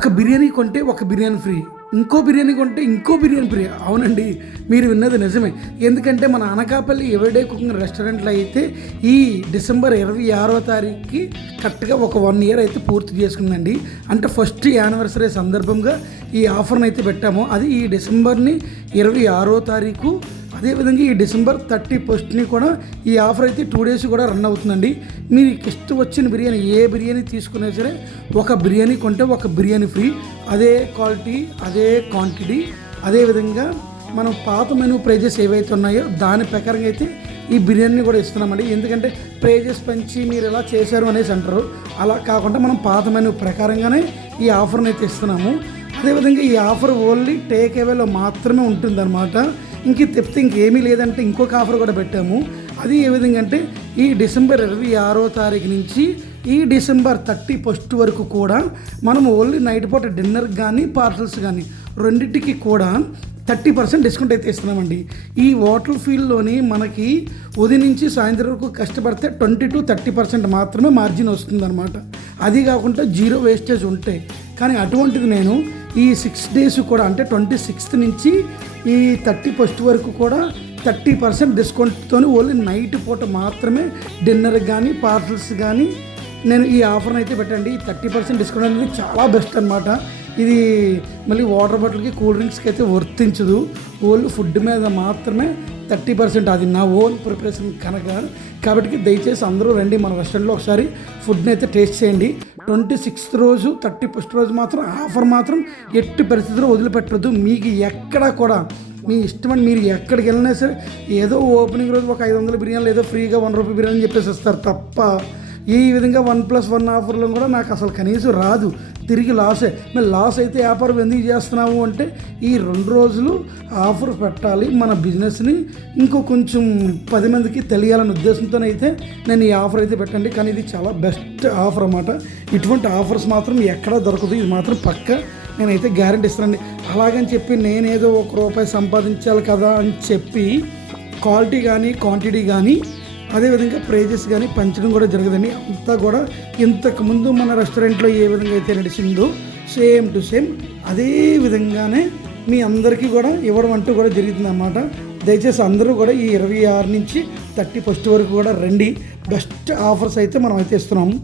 ఒక బిర్యానీ కొంటే ఒక బిర్యానీ ఫ్రీ, ఇంకో బిర్యానీ కొంటే ఇంకో బిర్యానీ ఫ్రీ. అవునండి, మీరు విన్నది నిజమే. ఎందుకంటే మన అనకాపల్లి ఎవరిడే కుకింగ్ రెస్టారెంట్లో అయితే ఈ డిసెంబర్ 26వ తారీఖుకి కరెక్ట్గా ఒక 1 ఇయర్ అయితే పూర్తి చేసుకుందండి. అంటే ఫస్ట్ యానివర్సరీ సందర్భంగా ఈ ఆఫర్ని అయితే పెట్టాము. అది ఈ డిసెంబర్ని 26వ తారీఖు, అదేవిధంగా ఈ డిసెంబర్ 31ని కూడా ఈ ఆఫర్ అయితే 2 డేస్ కూడా రన్ అవుతుందండి. మీరు ఇష్టం వచ్చిన బిర్యానీ ఏ బిర్యానీ తీసుకున్నా సరే ఒక బిర్యానీ కొంటే ఒక బిర్యానీ ఫ్రీ. అదే క్వాలిటీ, అదే క్వాంటిటీ, అదేవిధంగా మనం పాత మెనూ ప్రైజెస్ ఏవైతే ఉన్నాయో దాని ప్రకారంగా అయితే ఈ బిర్యానీ కూడా ఇస్తున్నామండి. ఎందుకంటే ప్రైజెస్ పెంచి మీరు ఎలా చేశారు అనేసి అంటారు. అలా కాకుండా మనం పాత మెనూ ప్రకారంగానే ఈ ఆఫర్ని అయితే ఇస్తున్నాము. అదేవిధంగా ఈ ఆఫర్ ఓన్లీ టేక్ అవేలో మాత్రమే ఉంటుందన్నమాట. ఇంక తెప్పితే ఇంకేమీ లేదంటే ఇంకొక ఆఫర్ కూడా పెట్టాము. అది ఏ విధంగా అంటే ఈ డిసెంబర్ 26వ తారీఖు నుంచి ఈ డిసెంబర్ 31 వరకు కూడా మనం ఓన్లీ నైట్ పూట డిన్నర్ కానీ పార్సల్స్ కానీ రెండింటికి కూడా 30% డిస్కౌంట్ అయితే ఇస్తున్నామండి. ఈ హోటల్ ఫీల్డ్లోని మనకి ఉదయం నుంచి సాయంత్రం వరకు కష్టపడితే 20-30% మాత్రమే మార్జిన్ వస్తుందన్నమాట. అది కాకుండా జీరో వేస్టేజ్ ఉంటాయి. కానీ అటువంటిది నేను ఈ 6 డేస్ కూడా అంటే 26th నుంచి ఈ 31st వరకు కూడా 30% డిస్కౌంట్తో ఓన్లీ నైట్ పూట మాత్రమే డిన్నర్ కానీ పార్సల్స్ కానీ నేను ఈ ఆఫర్ని అయితే పెట్టండి. ఈ 30% డిస్కౌంట్ అనేది చాలా బెస్ట్ అనమాట. ఇది మళ్ళీ వాటర్ బాటిల్కి, కూల్ డ్రింక్స్కి అయితే వర్తించదు. ఓన్లీ ఫుడ్ మీద మాత్రమే 30%. అది నా ఓన్ ప్రిపరేషన్ కనుక. కాబట్టి దయచేసి అందరూ రండి మన రెస్టారెంట్లో ఒకసారి ఫుడ్ని అయితే టేస్ట్ చేయండి. 26th రోజు 31st రోజు మాత్రం ఆఫర్ మాత్రం ఎట్టి పరిస్థితుల్లో వదిలిపెట్టద్దు. మీకు ఎక్కడ కూడా మీ ఇష్టమని మీరు ఎక్కడికి వెళ్ళినా సరే ఏదో ఓపెనింగ్ రోజు ఒక 500 బిర్యానీలు ఏదో ఫ్రీగా ₹1 బిర్యానీ చెప్పేసి ఇస్తారు తప్ప ఈ విధంగా 1+1 ఆఫర్లో కూడా నాకు అసలు కనీసం రాదు. తిరిగి లాసే. మేము లాస్ అయితే వ్యాపారం ఎందుకు చేస్తున్నాము అంటే ఈ 2 రోజులు ఆఫర్ పెట్టాలి, మన బిజినెస్ని ఇంకో కొంచెం 10 మందికి తెలియాలనే ఉద్దేశంతోనైతే నేను ఈ ఆఫర్ అయితే పెట్టండి. కానీ ఇది చాలా బెస్ట్ ఆఫర్ అన్నమాట. ఇటువంటి ఆఫర్స్ మాత్రం ఎక్కడా దొరకదు. ఇది మాత్రం పక్క నేనైతే గ్యారెంటీ ఇస్తానండి. అలాగని చెప్పి నేనేదో ₹1 సంపాదించాలి కదా అని చెప్పి క్వాలిటీ కానీ క్వాంటిటీ కానీ అదేవిధంగా ప్రైజెస్ కానీ పెంచడం కూడా జరగదండి. అంతా కూడా ఇంతకుముందు మన రెస్టారెంట్లో ఏ విధంగా అయితే నడిచిందో సేమ్ టు సేమ్ అదే విధంగానే మీ అందరికీ కూడా ఇవ్వడం అంటూ కూడా జరుగుతుందన్నమాట. దయచేసి అందరూ కూడా ఈ 26 నుంచి 31 వరకు కూడా రండి. బెస్ట్ ఆఫర్స్ అయితే మనం అయితే ఇస్తున్నాము.